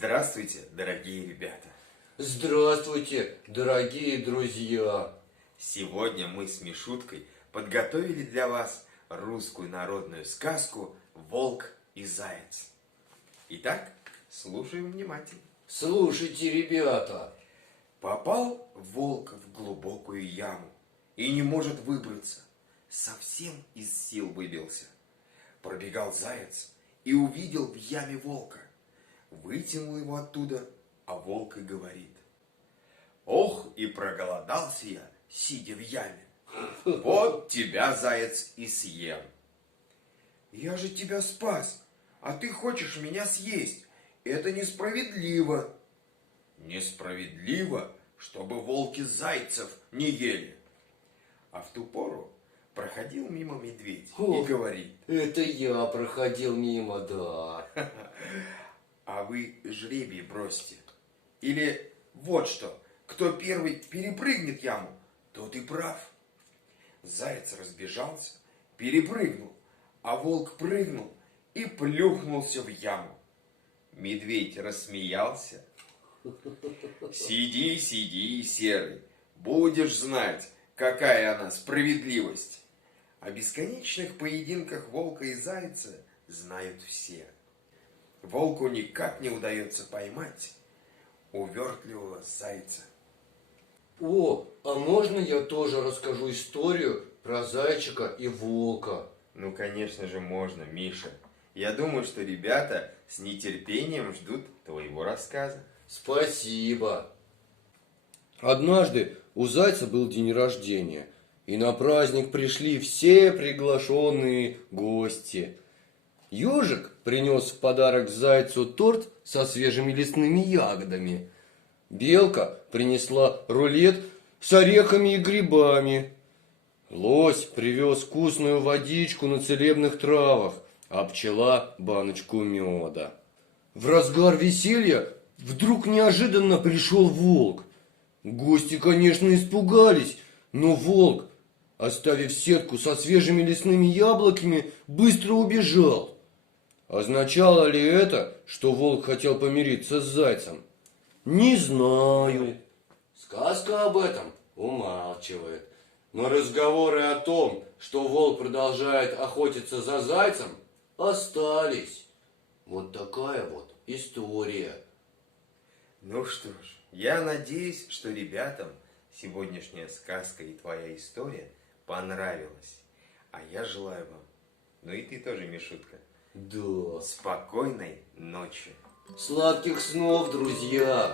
Здравствуйте, дорогие ребята! Здравствуйте, дорогие друзья! Сегодня мы с Мишуткой подготовили для вас русскую народную сказку «Волк и заяц». Итак, слушаем внимательно. Слушайте, ребята! Попал волк в глубокую яму и не может выбраться. Совсем из сил выбился. Пробегал заяц и увидел в яме волка. Вытянул его оттуда, а волк и говорит: «Ох, и проголодался я, сидя в яме. Вот тебя, заяц, и съем». «Я же тебя спас, а ты хочешь меня съесть. Это несправедливо». «Несправедливо, чтобы волки зайцев не ели». А в ту пору проходил мимо медведь и говорит: Это я проходил мимо, да. «А вы жребий бросьте. Или вот что, кто первый перепрыгнет яму, тот и прав». Заяц разбежался, перепрыгнул, а волк прыгнул и плюхнулся в яму. Медведь рассмеялся. «Сиди, сиди, серый, будешь знать, какая она справедливость». О бесконечных поединках волка и зайца знают все. Волку никак не удается поймать увертливого зайца. О, а можно я тоже расскажу историю про зайчика и волка? Ну, конечно же, можно, Миша. Я думаю, что ребята с нетерпением ждут твоего рассказа. Спасибо. Однажды у зайца был день рождения, и на праздник пришли все приглашенные гости. Ежик принес в подарок зайцу торт со свежими лесными ягодами. Белка принесла рулет с орехами и грибами. Лось привез вкусную водичку на целебных травах, а пчела баночку меда. В разгар веселья вдруг неожиданно пришел волк. Гости, конечно, испугались, но волк, оставив сетку со свежими лесными яблоками, быстро убежал. Означало ли это, что волк хотел помириться с зайцем? Не знаю. Сказка об этом умалчивает. Но разговоры о том, что волк продолжает охотиться за зайцем, остались. Вот такая вот история. Ну что ж, я надеюсь, что ребятам сегодняшняя сказка и твоя история понравилась. А я желаю вам, ну и ты тоже, Мишутка, Да. спокойной ночи. Сладких снов, друзья!